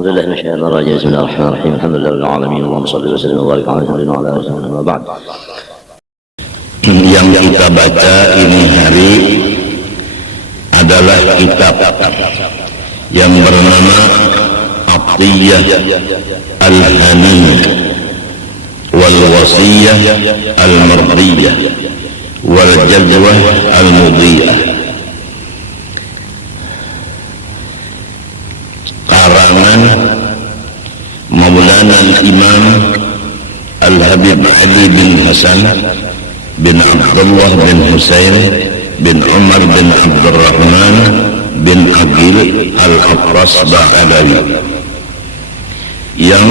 أعوذ بالله من الشيطان الرجيم. بسم الله الرحمن الرحيم. الحمد لله رب العالمين. اللهم صل وسلم وبارك على سيدنا وعلى آله وصحبه وسلم. بعد. Yang kita baca ini hari adalah kitab yang bernama Atiyah Al-Haniyah wal Wasiyah Al-Mardiyah wal Jadwah Al-Mudiyah, karangan Maulana Imam Al-Habib Ali bin Hasan bin Abdullah bin Husain bin Umar bin Abdurrahman bin Aqil Al-Aqras Ba'alawi, yang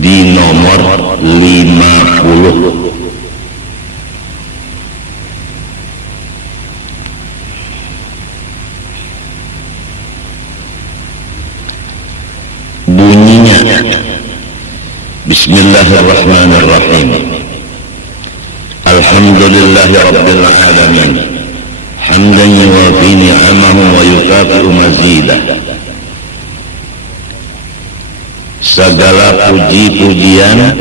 di nomor 50. Bunyinya Bismillahirrahmanirrahim. Alhamdulillahi Rabbil Alamin, hamdan yuwafi ni'amahu wa yukafi'u mazidah. Segala puji-pujian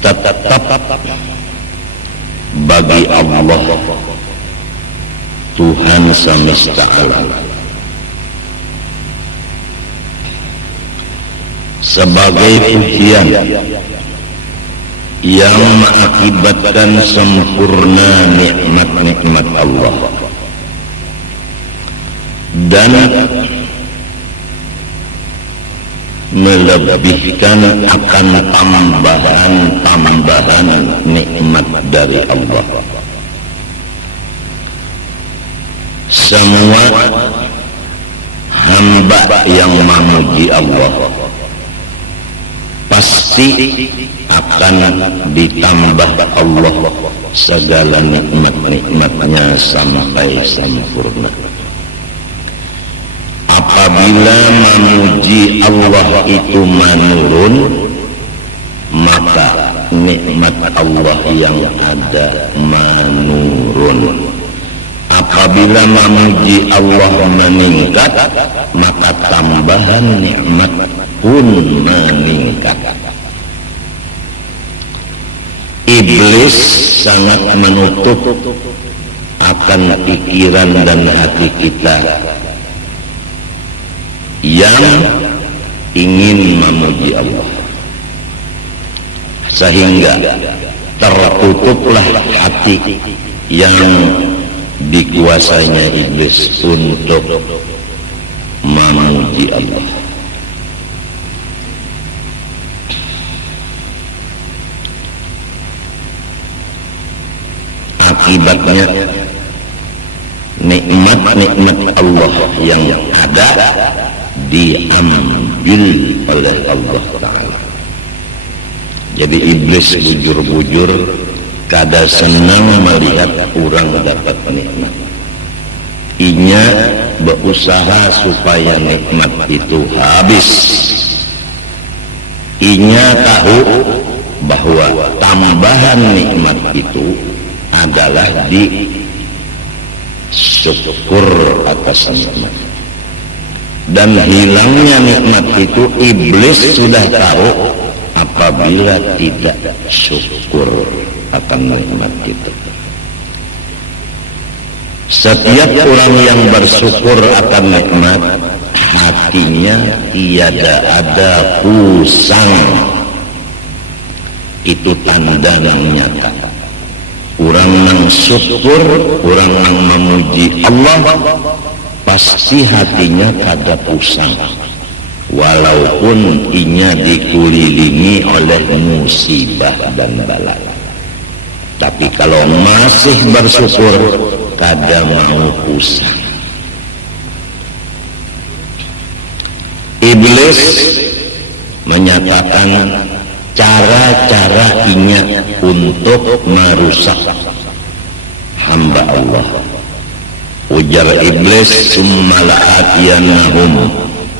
tetap bagi Allah, Tuhan semesta alam, sebagai pujian yang mengakibatkan sempurna nikmat-nikmat Allah dan melebihkan akan tambahan-tambahan nikmat dari Allah. Semua hamba yang memuji Allah pasti akan ditambah Allah segala nikmat-nikmatnya sampai sempurna. Apabila memuji Allah itu menurun, maka nikmat Allah yang ada menurun. Apabila memuji Allah meningkat, maka tambahan nikmat pun meningkat. Iblis sangat menutup akan pikiran dan hati kita yang ingin memuji Allah, sehingga tertutuplah hati yang dikuasainya iblis untuk memuji Allah. Akibatnya nikmat-nikmat Allah yang ada diambil oleh Allah Ta'ala. Jadi iblis bujur-bujur kada senang melihat orang dapat nikmat. Inya berusaha supaya nikmat itu habis. Inya tahu bahwa tambahan nikmat itu adalah di syukur atas nikmat, dan hilangnya nikmat itu iblis sudah tahu apabila tidak syukur akan nikmat itu. Setiap orang yang bersyukur akan nikmat, hatinya tiada ada pusang. Itu tanda yang nyata. Orang yang syukur, orang yang memuji Allah, pasti hatinya kada pusang, walaupun inya dikelilingi oleh musibah dan bala. Tapi kalau masih bersyukur, kada mau pusang. Iblis menyatakan cara-cara inya untuk merusak hamba Allah. Ujar iblis, summa la'atiyannahum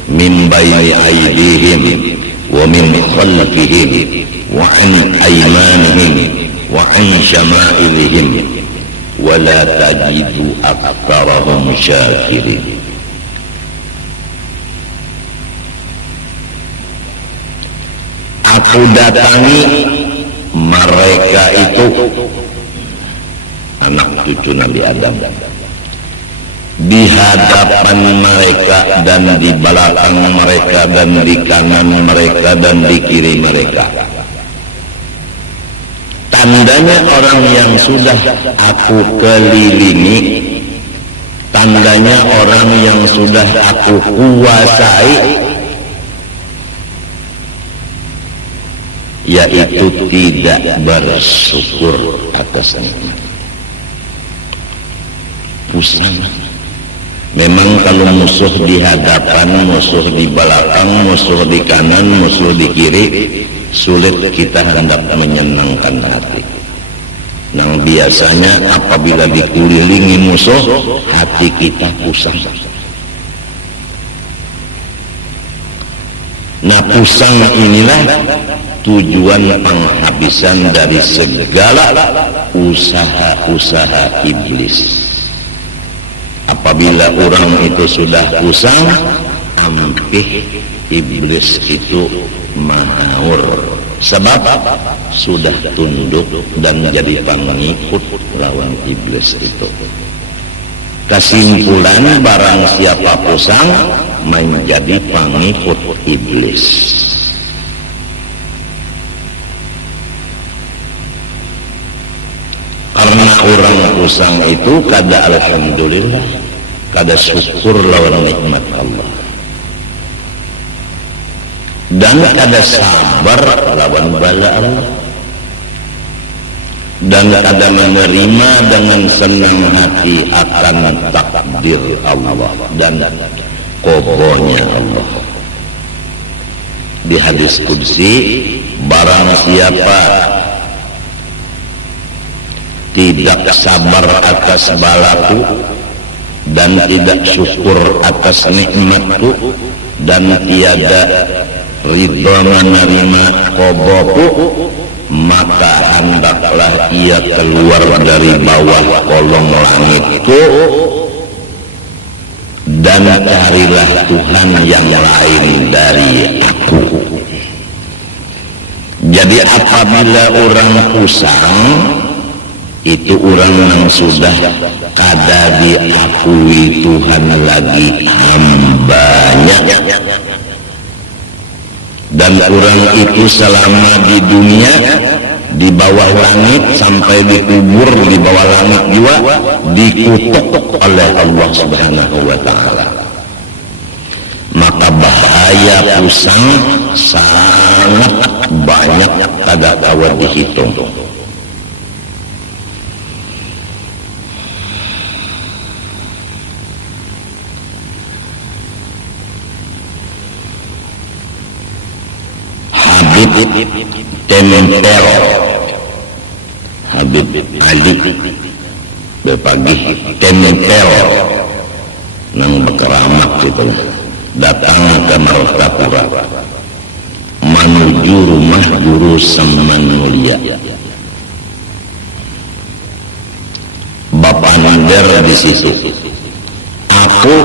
min bayni aydihim wa min khalfihim wa an aymanihim wa an syama'ilihim wa la tajidu aktsarahum syakirin. aku datangi mereka itu anak cucu Nabi Adam di hadapan mereka dan di belakang mereka dan di kanan mereka dan di kiri mereka. Tandanya orang yang sudah aku kelilingi, tandanya orang yang sudah aku kuasai, yaitu tidak bersyukur atas nikmat. Pusing. Memang kalau musuh di hadapan, musuh di belakang, musuh di kanan, musuh di kiri, sulit kita hendak menyenangkan hati. Nah, biasanya apabila dikelilingi musuh, hati kita pusing. Nah, pusing inilah tujuan penghabisan dari segala usaha-usaha iblis. Apabila orang itu sudah usang, ampih iblis itu mahaur. Sebab sudah tunduk dan jadi pengikut lawan iblis itu. Kesimpulan, barang siapa usang menjadi pengikut iblis. Karena orang usang itu kada alhamdulillah, kada syukur lawan nikmat Allah, dan kada sabar lawan bala Allah, dan kada menerima dengan senang hati akan takdir Allah dan qadanya Allah. Di hadis qudsi, barang siapa tidak sabar atas balaku dan tidak syukur atas nikmatku dan tiada ridha menerima qadaku, maka hendaklah ia keluar dari bawah kolong langitku dan carilah Tuhan yang lain dari aku. Jadi apabila orang pusang, itu orang yang sudah kada diakui Tuhan lagi hambanya, dan orang itu selama di dunia di bawah langit sampai dikubur di bawah langit juga dikutuk oleh Allah Subhanahu wa ta'ala. Maka bahaya pusang sangat banyak, kada dapat dihitung. Tempel Habib Ali berpagi tempel nang berkeramat gitu, datang ke Martapura menuju rumah guru Saman Mulia. Bapak Nander di situ. Aku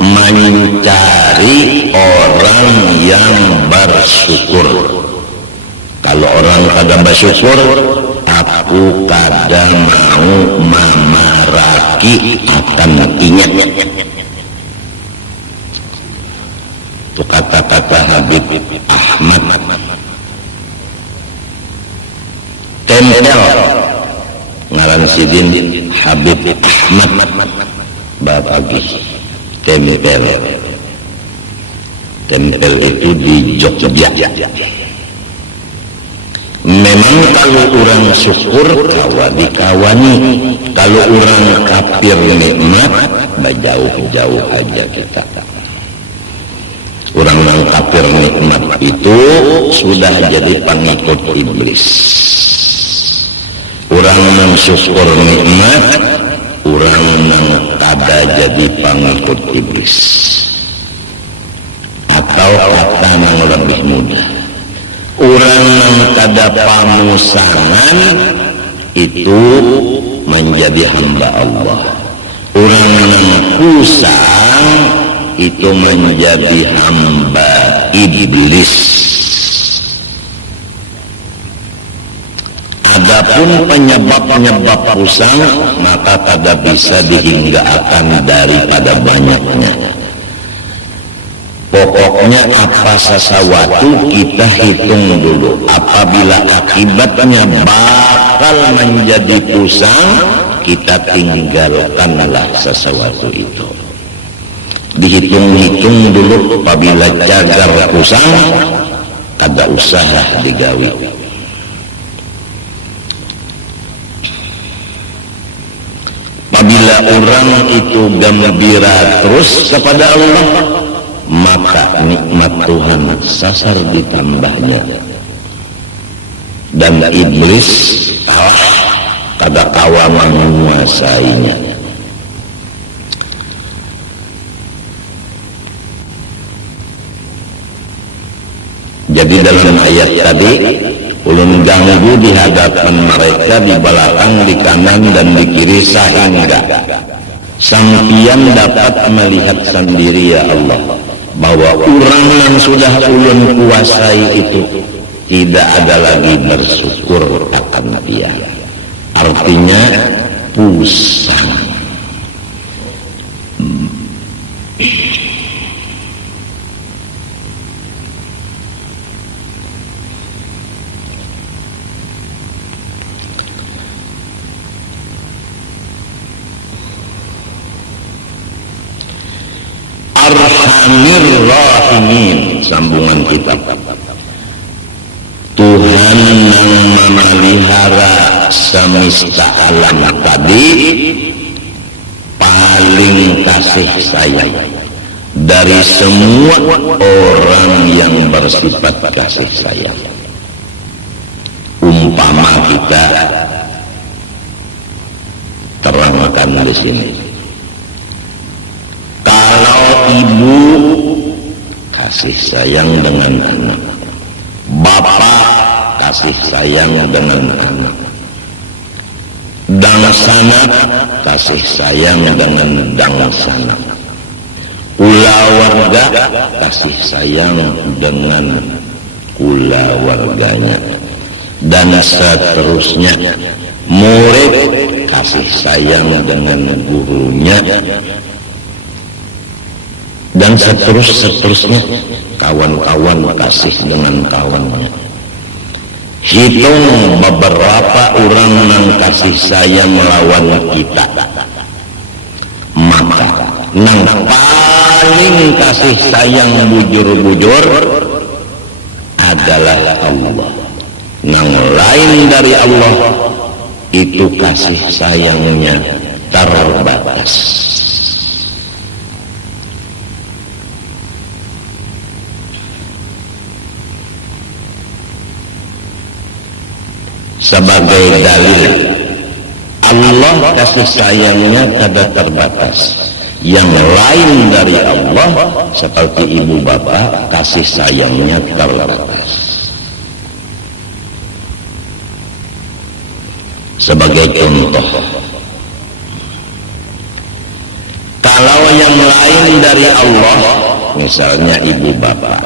mencari orang yang bersyukur. Kalau orang kada bersyukur, aku kada mau memaraki akan ingat. Itu kata-kata Habib Ahmad. Tempel ngaran sidin Habib Ahmad babagi tempel. Tempel itu di Jogja. Memang kalau orang syukur kawan dikawani, kalau orang kafir nikmat jauh-jauh aja kita. Orang yang kafir nikmat itu sudah jadi pengikut iblis. Orang yang syukur nikmat, orang yang kada jadi pengikut iblis. Atau kata yang lebih mudah, orang yang kada pamusangan itu menjadi hamba Allah. Orang yang pusang itu menjadi hamba iblis. Adapun penyebab-penyebab pusang maka tidak bisa dihinggakan daripada banyaknya. Pokoknya apa sesuatu kita hitung dulu. Apabila akibatnya bakal menjadi pusang, kita tinggalkanlah sesuatu itu. Dihitung-hitung dulu. Apabila cagar pusang, kada usah digawi. Apabila orang itu gembira terus kepada Allah, maka nikmat Tuhan sasar ditambahnya, dan iblis kada kawa menguasainya. Jadi dalam ayat tadi, ulun ganggu di hadapan mereka, di belakang, di kanan dan di kiri, sehingga sampian dapat melihat sendiri ya Allah bahwa orang yang sudah ulun kuasai itu tidak ada lagi bersyukur akan dia. Artinya pusang. Arhamir Rahimin, sambungan kitab. Tuhan yang memelihara semesta alam tadi paling kasih sayang dari semua orang yang bersifat kasih sayang. Umpama kita terangkan di sini. Ibu kasih sayang dengan anak, bapak kasih sayang dengan anak, dangsana kasih sayang dengan dangsana, kula warga kasih sayang dengan kula warganya, dan seterusnya. Murid kasih sayang dengan gurunya, dan seterusnya. Kawan-kawan kasih dengan kawannya. Hitung beberapa orang yang kasih sayang melawan kita, maka nang paling kasih sayang bujur-bujur adalah Allah. Nang lain dari Allah itu kasih sayangnya terbatas. Sebagai dalil, Allah kasih sayangnya tidak terbatas. Yang lain dari Allah seperti ibu bapak kasih sayangnya terbatas. Sebagai contoh, kalau yang lain dari Allah, misalnya ibu bapak,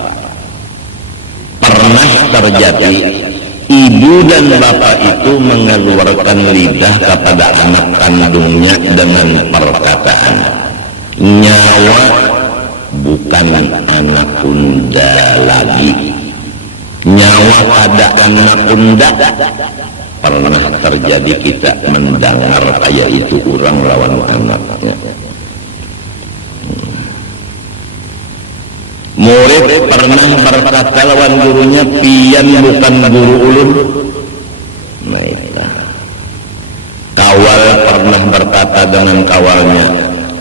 pernah terjadi ibu dan bapak itu mengeluarkan lidah kepada anak kandungnya dengan perkataan, nyawa bukan anak unda lagi, nyawa ada anak unda. Pernah terjadi kita mendengar kayak itu orang lawan anaknya. Murid pernah berkata lawan gurunya, pian bukan guru ulun. Nah itulah. Kawal pernah berkata dengan kawalnya,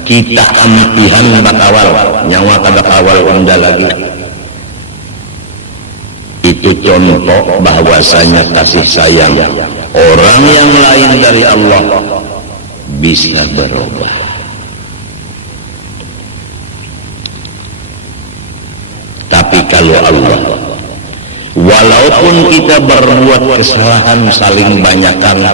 kita ampihan bakawal, nyawa kada kawal unda lagi. Itu contoh bahwasanya kasih sayang orang yang lain dari Allah bisa berubah. Tapi kalau Allah, walaupun kita berbuat kesalahan saling banyakkan,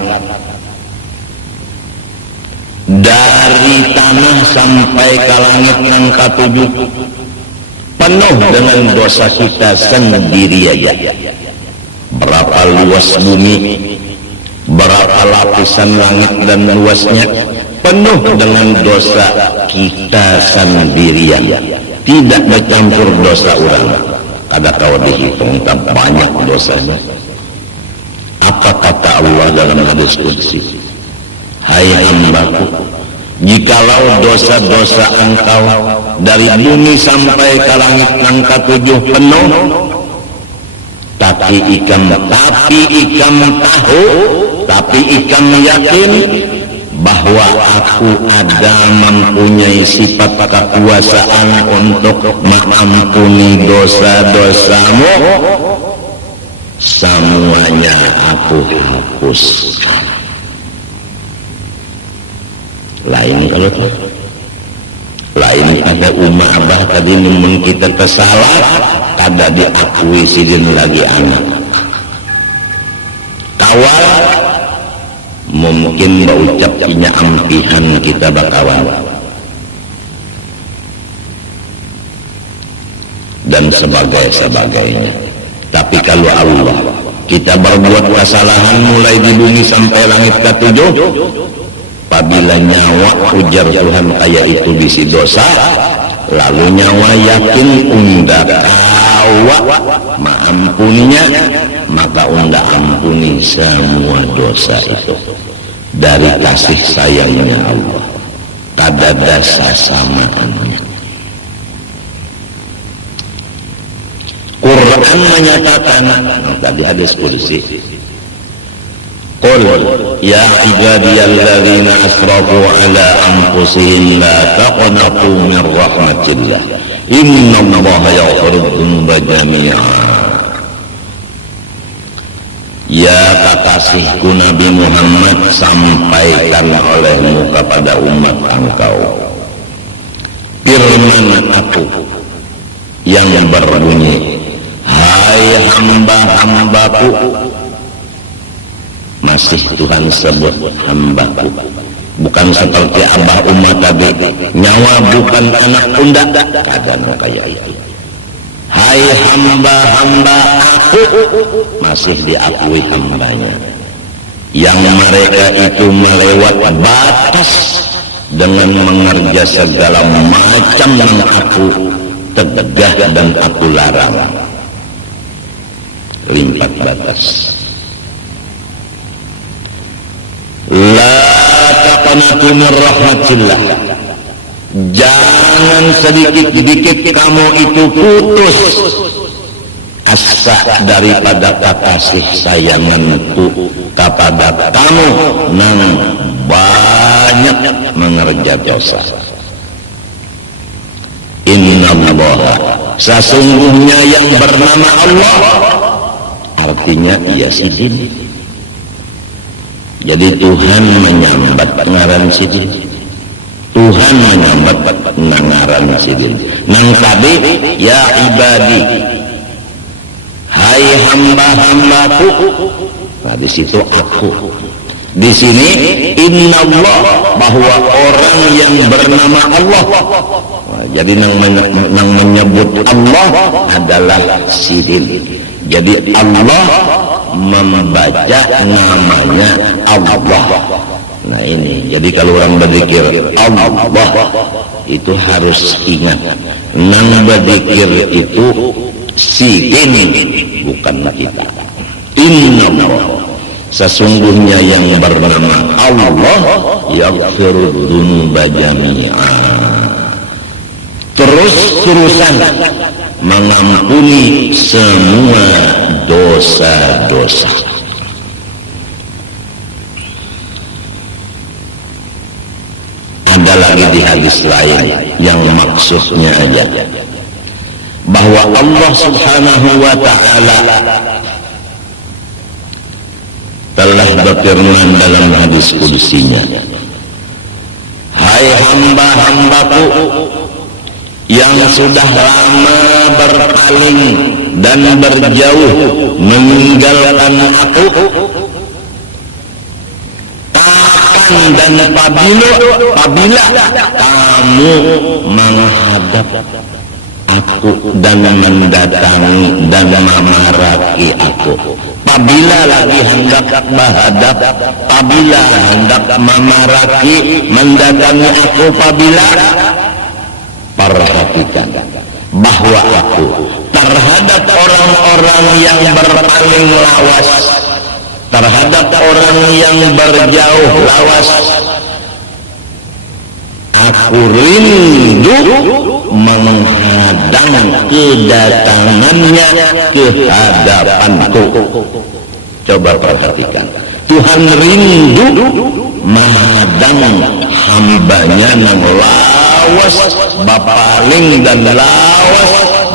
dari tanah sampai ke langit yang ketujuh, penuh dengan dosa kita sendiri aja. Berapa luas bumi, berapa lapisan langit dan luasnya, penuh dengan dosa kita sendirian, tidak bercampur dosa orang. Kada kau dihitung tak banyak dosanya. Apa kata Allah dalam hadis qudsi? Hai hambaku, jikalau dosa-dosa engkau dari bumi sampai ke langit angka 7 penuh, tapi ikam tahu, tapi ikam yakin bahwa aku ada mempunyai sifat kekuasaan untuk mengampuni dosa-dosamu, semuanya aku hapuskan. Lain kalau lain pada umat abah tadi namun kita kesalah kada diakui sidin lagi anak kawal mungkin berucap inya ampihan kita bakawan dan sebagainya. Tapi kalau Allah kita berbuat kesalahan mulai di bumi sampai langit ke-7, apabila nyawa ujar Tuhan kayak itu bisi dosa, lalu nyawa yakin unda kawa maampuninya, maka unda ampuni semua dosa itu dari kasih sayangnya Allah. Kada dasa samaannya. Quran menyatakan tadi hadis qudsi, qul ya ibadiyalladzina asrafu ala anfusihim la taqnatu min rahmatillah innallaha yaghfiru dzunuba jami'a. Ya kekasihku Nabi Muhammad, sampaikan olehmu kepada umat engkau firman aku yang berbunyi, hai hamba-hambaku. Masih Tuhan sebut hambaku, bukan seperti abah umat tadi nyawa bukan anak unda, ada no kayak itu. Hai hamba-hamba aku, masih diakui hambanya. Yang mereka itu melewat batas dengan mengerja segala macam yang aku tegah dan aku larang, limpat batas. La taqnatu min rahmatillah, jangan sedikit-sedikit kamu itu putus asa daripada kasih sayanganku kepada kamu nang banyak mengerja dosa. Innallaha, sesungguhnya yang bernama Allah, artinya ia sidin. Jadi Tuhan menyambat ngaran sidin, Tuhan menyambat ngaran sidin. Nang tadi ya ibadi, hai hamba-hambaku. Nah di situ aku, di sini innallah, bahwa orang yang bernama Allah. Nah, jadi nang menyebut Allah adalah sidin. Jadi Allah membaca namanya Allah. Nah ini, jadi kalau orang berzikir Allah itu harus ingat, nang berzikir itu sidin, bukan kita. Innallah, sesungguhnya yang bernama Allah yaghfiru dzunuba jami'a, terus-terusan mengampuni semua dosa-dosa. Ada lagi di hadis lain yang maksudnya aja bahwa Allah Subhanahu wa ta'ala telah berfirman dalam hadis qudsinya, hai hamba-hambaku yang sudah lama berpaling dan berjauh meninggalkan aku, kapan dan apabila kamu menghadap aku dan mendatangi dan memaraki aku, apabila lagi hendak menghadap, apabila hendak memaraki mendatangi aku, apabila perhatikan bahwa aku terhadap orang-orang yang berpaling lawas, terhadap orang yang berjauh lawas, aku rindu menghadang kedatangannya ke hadapanku. Coba perhatikan, Tuhan rindu menghadang hambanya yang lawas, bapaling dan lawas,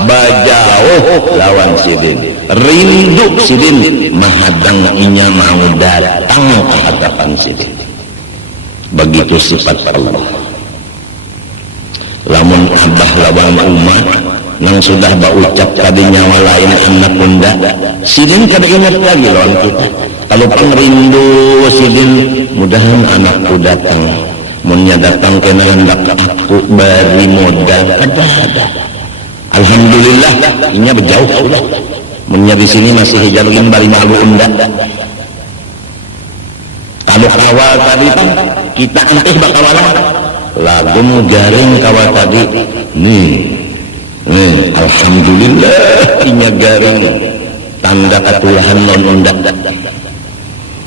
bajauh lawan sidin. Rindu sidin menghadang inya mau datang ke hadapan sidin. Begitu sifat Allah. Lamun abah lawan umat nang sudah baucap tadi nyawa lain anak bunda, sidin kada ingat lagi lawan kita. Kalau pengrindu sidin, mudahan anakku datang, munnya datang kena hendak aku beri modal ada. Alhamdulillah inya berjauh sudah, munnya di sini masih hijalin bari malu unda. Kalau awal tadi kan kita antih bakawalan lagu jaring kawal tadi nih, alhamdulillah inya garing tanda ketulahan non undak.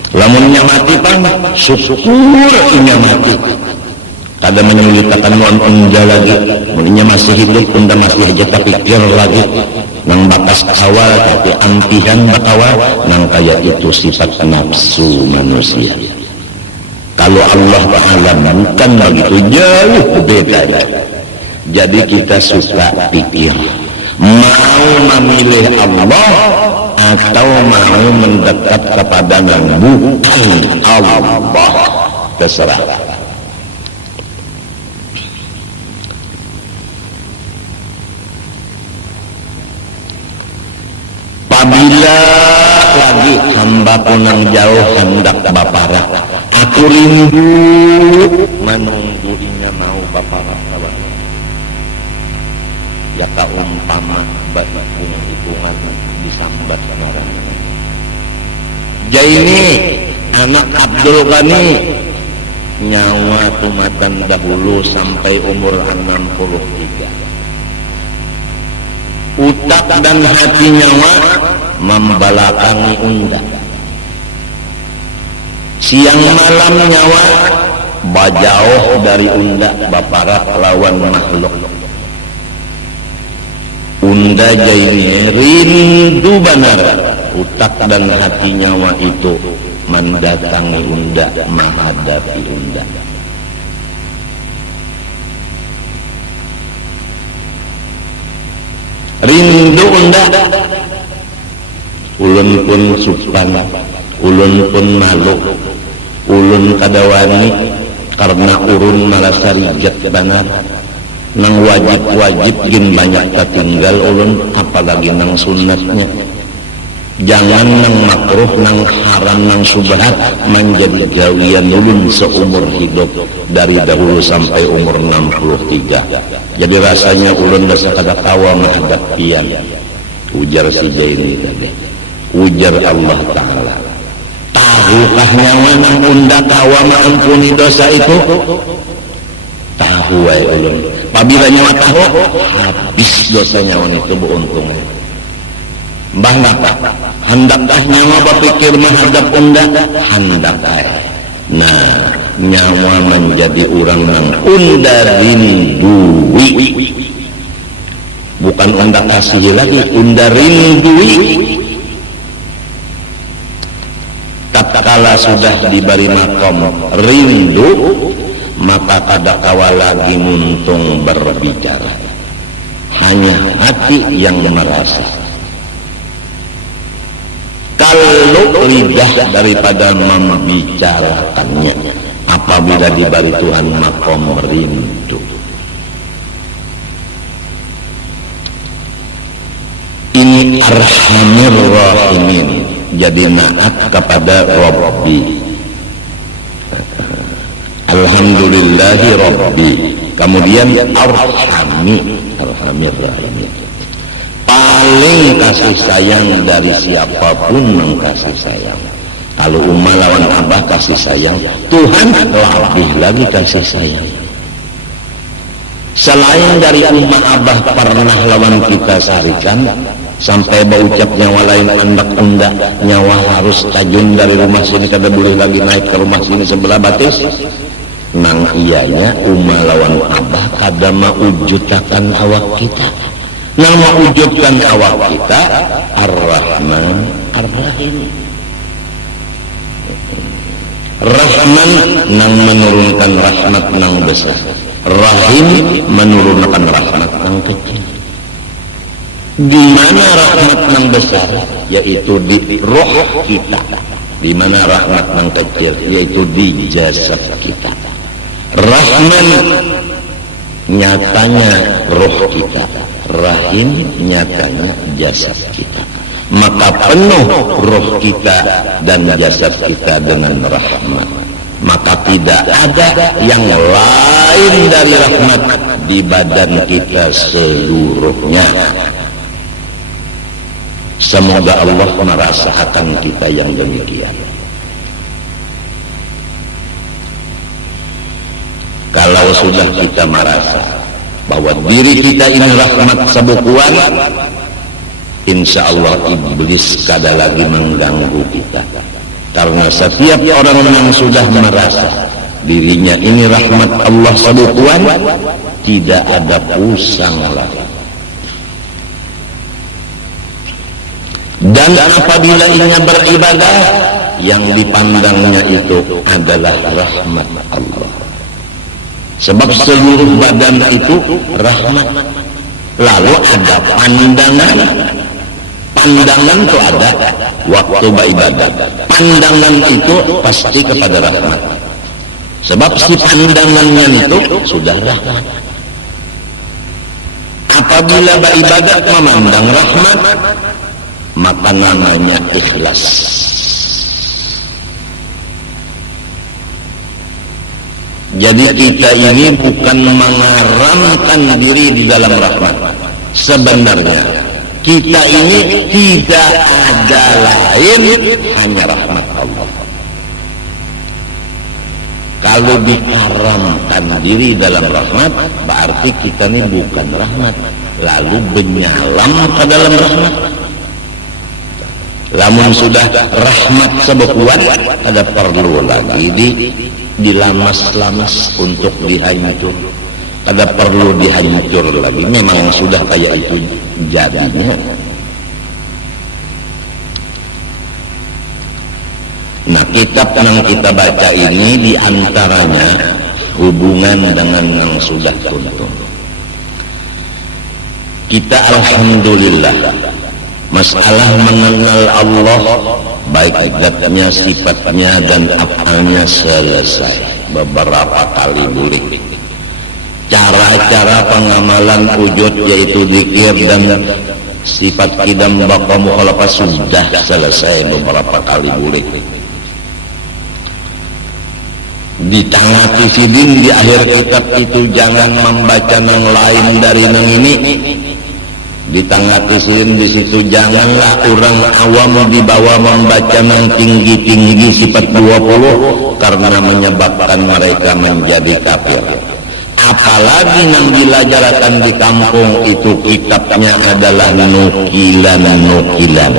Lamunnya mati pan syukur inya mati, kada menyulitakan non unda lagi. Munnya masih hidup unda masih aja terpikir lagi nang bakas awal tapi antihan bakawal nang kayak itu sifat nafsu manusia. Kalau Allah Ta'ala bukan begitu, jauh beda. Jadi kita suka pikir mau memilih Allah atau mau mendekat kepada yang bukan Allah, terserah. Apabila lagi hamba pun yang jauh hendak baparak, aku rindu menungguinya mau baparak kawan. Ya kaumpama bapak punya hitungan disambat orang. Jaini anak Abdul Ghani nyawa tumatan dahulu sampai umur 63. Utak dan hati nyawa membelakangi unda. Siang malam nyawa bajauh dari unda, baparak lawan makhluk. Unda jaini rindu benar, utak dan hati nyawa itu mendatangi unda, menghadapi unda. Rindu unda, ulun pun supan, ulun pun malu, ulun kadawani karena urun merasa rijat benar. Nang wajib-wajib gin banyak tertinggal ulun, apalagi nang sunatnya. Jangan nang makruh, nang haram, nang subhat menjadi gawian ulun seumur hidup dari dahulu sampai umur 63. Jadi rasanya ulun dasa kada kawa menghadap pian. Ujar si Jaini tadi, ujar Allah Ta'ala, tahukah nyawa nang unda kawa mengampuni dosa itu? Tahu wae ulun. Apabila nyawa tahu, habis dosa nyawa itu beruntungnya. Mbah hendakkah nyawa berpikir menghadap unda? Hendak. Nah, nyawa menjadi orang nang unda rindui, bukan unda kasih lagi, unda rindui. Tatkala sudah diberi makom rindu, maka kada kawa lagi muntung berbicara, hanya hati yang merasa. Kalau lidah daripada membicarakannya apabila diberi Tuhan makom rindu. Ini arhamir rahimin, jadi naat kepada Rabbi. Alhamdulillahi Rabbi. Kemudian arhami, arhamir rahimin, paling kasih sayang dari siapapun yang kasih sayang. Kalau Umma lawan Abah kasih sayang, Tuhan lebih lagi kasih sayang. Selain dari Umma Abah pernah lawan kita sarikan, sampai berucap nyawa lain andak undak, nyawa harus tajun dari rumah sini kada boleh lagi naik ke rumah sini sebelah batis. Nang iyanya Umma lawan Abah kada maujudkan awak kita. Nang maujudkan awak kita Ar-Rahman Ar-Rahim. Rahman nang menurunkan rahmat nang besar, Rahim menurunkan rahmat nang kecil. Di mana rahmat nang besar, yaitu di roh kita. Di mana rahmat nang kecil, yaitu di jasad kita. Rahman nyatanya roh kita, Rahim nyatanya jasad kita. Maka penuh roh kita dan jasad kita dengan rahmat. Maka tidak ada yang lain dari rahmat di badan kita seluruhnya. Semoga Allah merasakan kita yang demikian. Kalau sudah kita merasa bahwa diri kita ini rahmat sebukuan, insya Allah iblis kada lagi mengganggu kita. Karena setiap orang yang sudah merasa dirinya ini rahmat Allah sebukuan, tidak ada pusang lagi. Dan apabila ia beribadah, yang dipandangnya itu adalah rahmat Allah. Sebab seluruh badan itu rahmat. Lalu ada pandangan. Pandangan itu ada waktu beribadah. Pandangan itu pasti kepada rahmat. Sebab si pandangannya itu sudah rahmat. Apabila beribadah memandang rahmat, maka namanya ikhlas. Jadi kita ini bukan mengaramkan diri di dalam rahmat. Sebenarnya kita ini tidak ada lain hanya rahmat Allah. Kalau diharamkan diri dalam rahmat, berarti kita ini bukan rahmat, lalu menyalam ke dalam rahmat. Lamun sudah rahmat sebukuan, ada perlu lagi dilamas-lamas untuk dihancur. Ada perlu dihancur lagi. Memang sudah kayak itu jadinya. Nah, kitab yang kita baca ini diantaranya hubungan dengan yang sudah tuntung. Kita alhamdulillah masalah mengenal Allah, baik zatnya, sifatnya dan apanya selesai beberapa kali boleh. Cara-cara pengamalan wujud yaitu zikir dan sifat kidam baqa mukhalafah sudah selesai beberapa kali boleh. Di tengah sidin di akhir kitab itu jangan membaca yang lain dari yang ini. Di tengah sidin di situ janganlah orang awam dibawa membaca yang tinggi-tinggi sifat 20 karena menyebabkan mereka menjadi kafir. Apalagi yang dilajarkan di kampung itu kitabnya adalah nukilan-nukilan.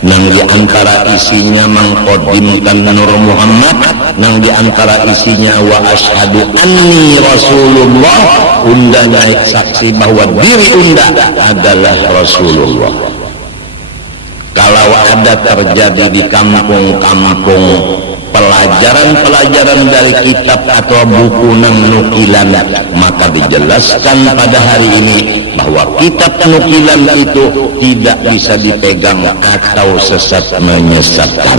Nang diantara isinya mengkodimkan Nur Muhammad, nang diantara isinya wa asyhadu anni Rasulullah, unda naik saksi bahwa diri unda adalah Rasulullah. Kalau ada terjadi di kampung-kampung pelajaran-pelajaran dari kitab atau buku nang nukilan, maka dijelaskan pada hari ini bahwa kitab nukilan itu tidak bisa dipegang atau sesat menyesatkan.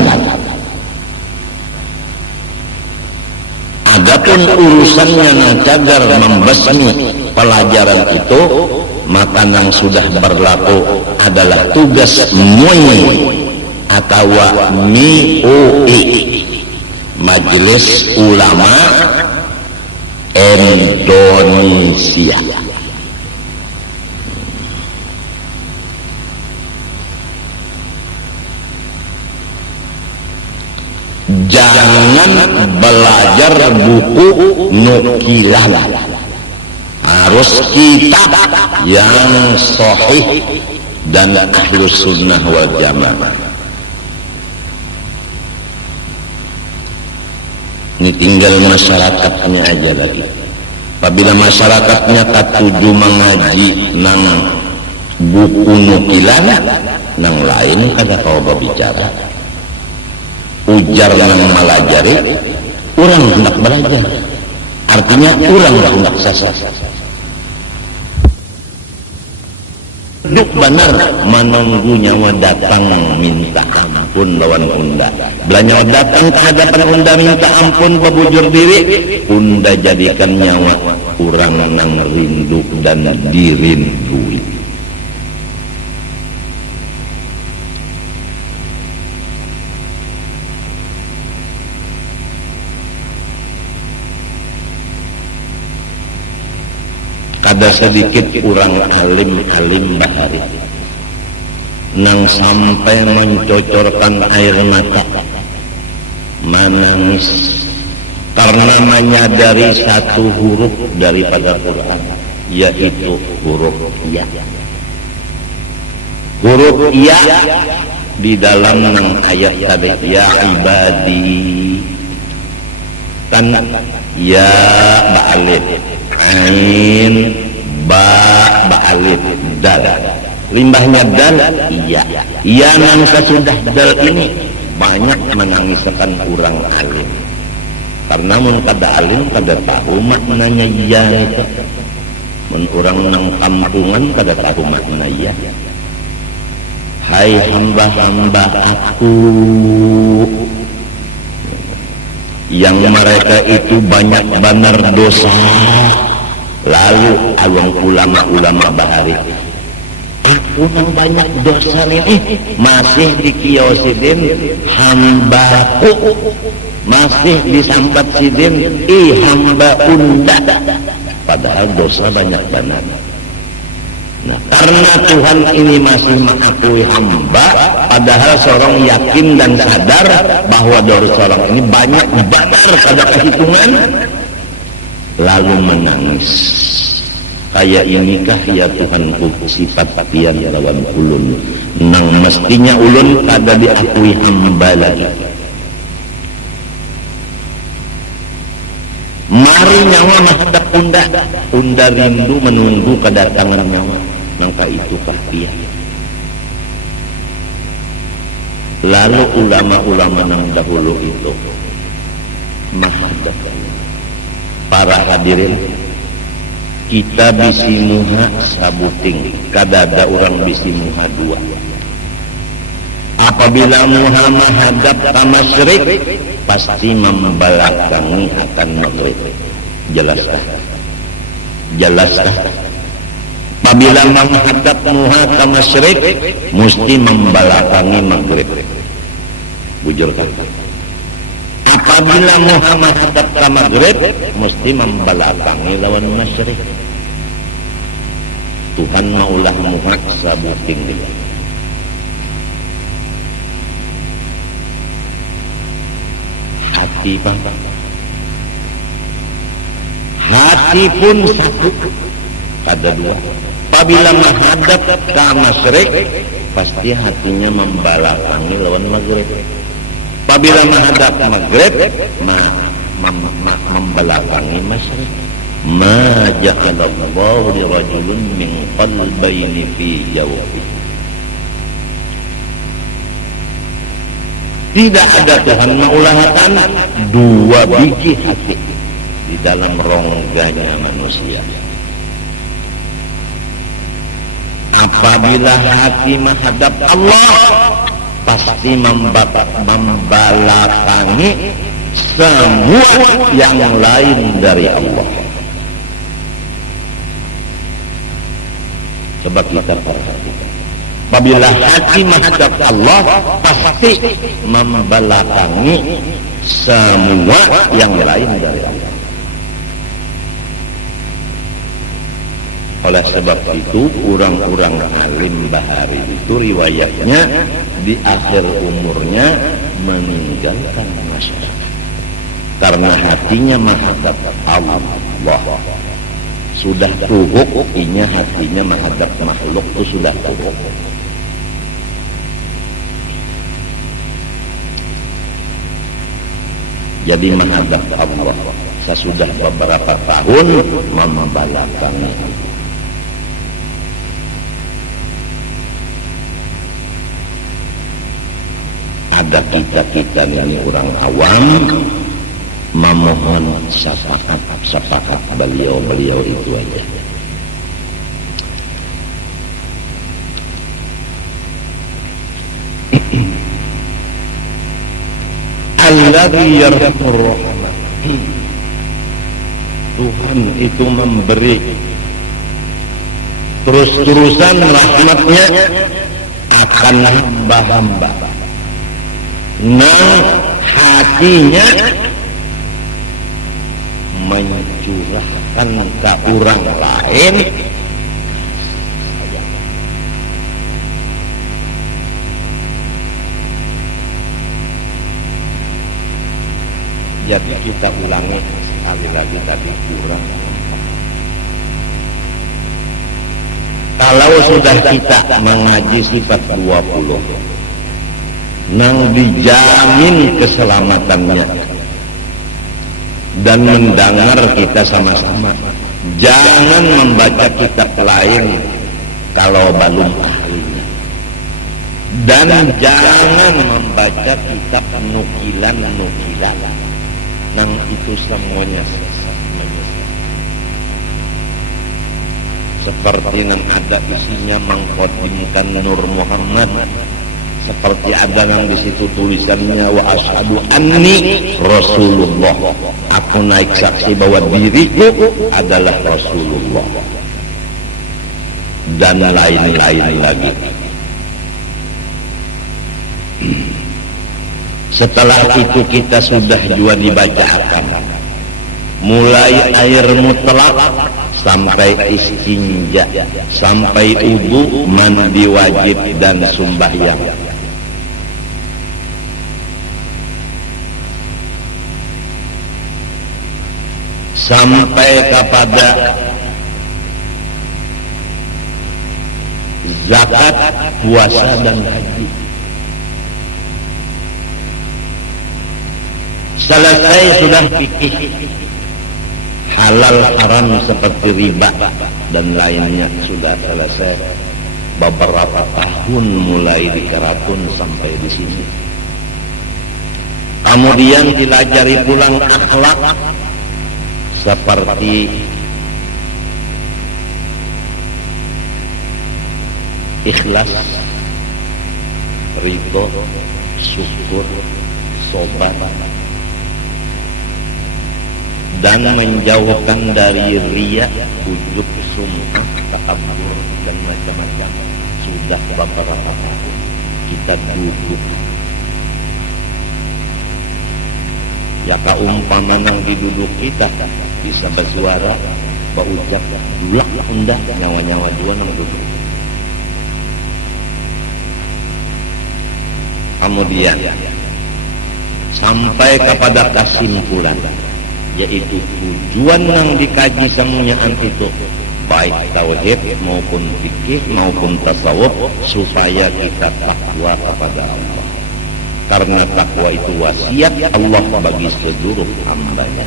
Adapun urusannya nang cagar membasmi pelajaran itu, maka yang sudah berlaku adalah tugas MUI atau MUI, Majelis Ulama Indonesia. jangan belajar buku nukilan, harus kitab yang sahih dan ahlus sunnah wal jamaah. Ini tinggal masyarakatnya aja lagi. Apabila masyarakatnya katuju mengaji nang buku nukilan, nang lain kada kau berbicara. Ujar nang malajari, orang hendak belajar. Artinya orang hendak sasar. Duk benar menunggu nyawa datang minta ampun lawan unda. Bila nyawa datang ke hadapan unda minta ampun babujur diri, unda jadikan nyawa orang nang rindu dan dirindui. Ada sedikit orang alim bahari nang sampai mencocorkan air mata menangis karena menyadari satu huruf daripada Quran, yaitu huruf ya. Huruf ya di dalam ayat tadi, ya ibadi, kan ya ba'alif, ain ba alif dal, limbahnya dal iya. Iya yang sesudah dal ini banyak menangiskan kurang alim, karena mun kada alim kada tahu maknanya iya itu. Mun orang nang kampungan kada tahu makna iya. Hai hamba-hamba aku yang mereka itu banyak benar dosa. Lalu awang ulama-ulama bahari, aku nang banyak dosa ini masih dikiosidin hambaku, masih disambat sidin hamba unda, padahal dosa banyak benar. Nah, karena Tuhan ini masih mengakui hamba, padahal seorang yakin dan sadar bahwa dosa seorang ini banyak benar pada perhitungan, lalu menangis. Kayak inikah ya Tuhanku sifat pian dalam ulun nang mestinya ulun kada diakui hamba lagi. Mari nyawa menghadap unda rindu menunggu kedatangan nyawa, maka itu pian. Lalu ulama-ulama nang dahulu itu menghadap. Para hadirin, kita bisi muha sabuting, kada ada orang bisi muha dua. Apabila muha menghadap ke masyrik, pasti membelakangi akan maghrib. Jelaskah? Jelaskah? Apabila menghadap muha ke masyrik, mesti membelakangi maghrib. Bujurkan. Apabila Muhammad hadap ke maghrib, mesti membelakangi lawan masyrik. Tuhan maulah muha sabuting dia. Hati bang, hati pun satu, ada dua. Apabila menghadap ke masyrik, pasti hatinya membelakangi lawan maghrib. Apabila menghadap maghrib, membelakangi masyrik. Ma ja'alallahu li rajulun min qalbayni fi jawfi. Tidak ada Tuhan maulahkan dua biji hati di dalam rongganya manusia. Apabila hati menghadap Allah, pasti membelakangi semua yang lain dari Allah. Sebab kita perhatikan, apabila hati menghadap Allah, pasti membelakangi semua yang lain dari Allah. Oleh sebab itu orang-orang alim bahari itu riwayatnya di akhir umurnya meninggalkan masyarakat karena hatinya menghadap Allah. Sudah tuhuk inya hatinya menghadap makhluk itu sudah tuhuk. Jadi menghadap Allah sesudah beberapa tahun membalakannya. Ada kita ini orang awam memohon syafaat beliau itu aja. Alladzi yarhamur rahmah. Tuhan itu memberi terus-terusan rahmatnya akan hamba-hamba. Nah, hatinya mencurahkan ke orang lain. Jadi kita ulangi sekali lagi tadi kurang. Kalau sudah kita mengaji sifat 20 nang dijamin keselamatannya dan mendengar kita sama-sama, jangan membaca kitab lain kalau belum ahlinya, dan jangan membaca kitab nukilan nang itu semuanya sesat. Seperti yang ada isinya mengkodimkan Nur Muhammad, seperti ada yang di situ tulisannya wa asyhadu anni Rasulullah, aku naik saksi bahwa diriku adalah Rasulullah, dan lain-lain lagi. Setelah itu kita sudah juga dibacakan mulai air mutlak sampai istinja, sampai wudu, mandi wajib dan sembahyang. Sampai kepada zakat, puasa dan haji. Selesai sudah fikih halal haram seperti riba dan lainnya sudah selesai. Beberapa tahun mulai dikeratun sampai di sini. Kemudian dilajari pulang akhlak seperti ikhlas, ridho, syukur, sobat, dan menjauhkan dari riya, ujub, sum'ah, takabur dan macam-macam. Sudah beberapa tahun kita duduk. Ya kaumpama nang diduduk kita bisa bersuara, berucap, dulak undah nyawa-nyawa dua nang duduk. Kemudian sampai kepada kesimpulan, yaitu tujuan yang dikaji semuanya itu baik tauhid maupun fikih maupun tasawuf, supaya kita takwa kepada Allah, karena takwa itu wasiat Allah bagi seluruh hambanya.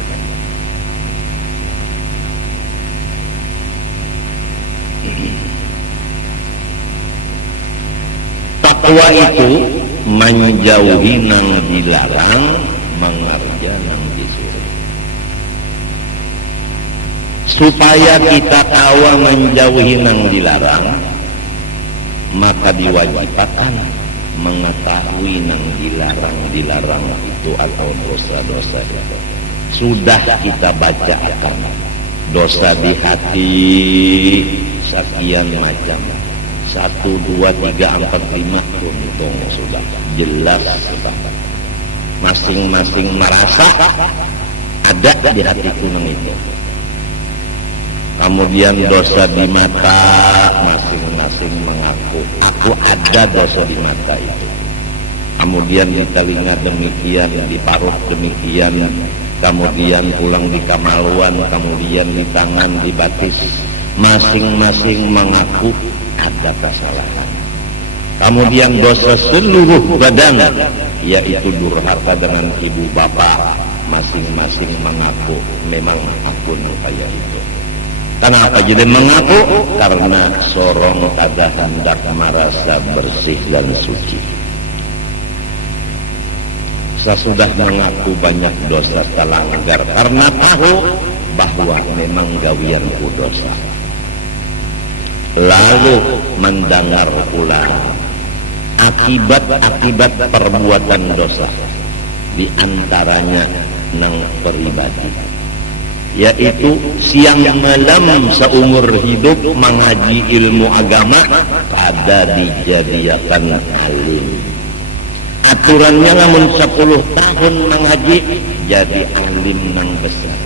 Takwa itu menjauhi nang dilarang, mengerja nang disuruh. Supaya kita tahu menjauhi nang dilarang, maka diwajibkan mengetahui nang dilarang itu atau dosa-dosa. Sudah kita bacakan dosa di hati sekian macam, 1, 2, 3, 4, 5 untung sudah jelas. Masing-masing merasa ada di hati gunung itu. Kemudian dosa di mata, masing-masing mengaku aku ada dosa di mata itu. Kemudian di telinga demikian, di parut demikian, kemudian pulang di kemaluan, kemudian di tangan, di batis, masing-masing mengaku ada kesalahan. Kemudian dosa seluruh badan, yaitu durhaka dengan ibu bapak, masing-masing mengaku memang aku kayak itu. Kenapa jadi mengaku? Karena sorong pada hendak merasa bersih dan suci. Sesudah mengaku banyak dosa terlanggar karena tahu bahwa memang gawianku dosa. Lalu mendengar pula akibat-akibat perbuatan dosa, di antaranya nang pribadi, yaitu siang malam seumur hidup mengaji ilmu agama pada dijadikan alim. Aturannya namun 10 tahun mengaji jadi alim nang besar.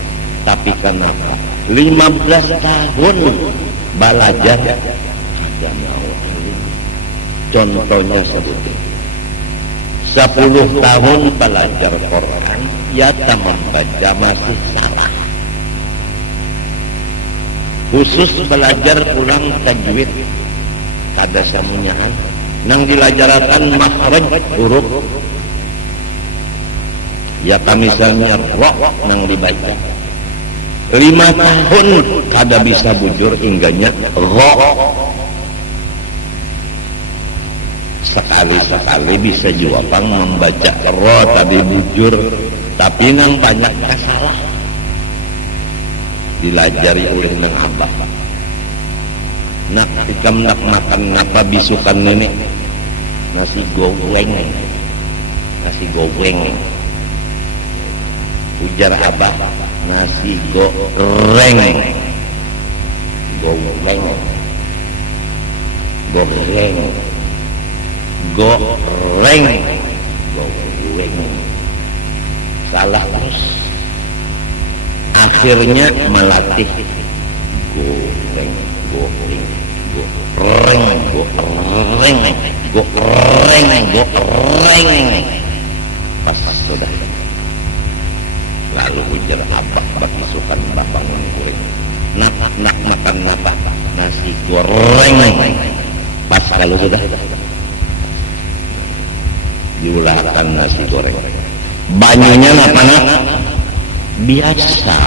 Tapi kenapa 15 tahun belajar tidak mau alim? Contohnya seperti 10 tahun belajar Quran, ya tak membaca masih salah. Khusus belajar pulang tajwid kada samunyaan nang dilajarakan makhraj huruf, ya misalnya ro nang dibaca 5 tahun kada bisa bujur ingganya ro. Sekali-sekali bisa juga pang membaca ro tadi bujur, tapi nang banyak salah dilajari oleh nang abah. Nak ikam nak makan apa bisukan nenek? Nasi goreng. Ujar abah, nasi goreng. Salah terus. Akhirnya melatih goreng. Pas sudah lalu ujar abah masukan bapak goreng. Nak makan apa? Nasi goreng. Pas kalau sudah diulahkan nasi goreng. Banyunya apa? Biasa.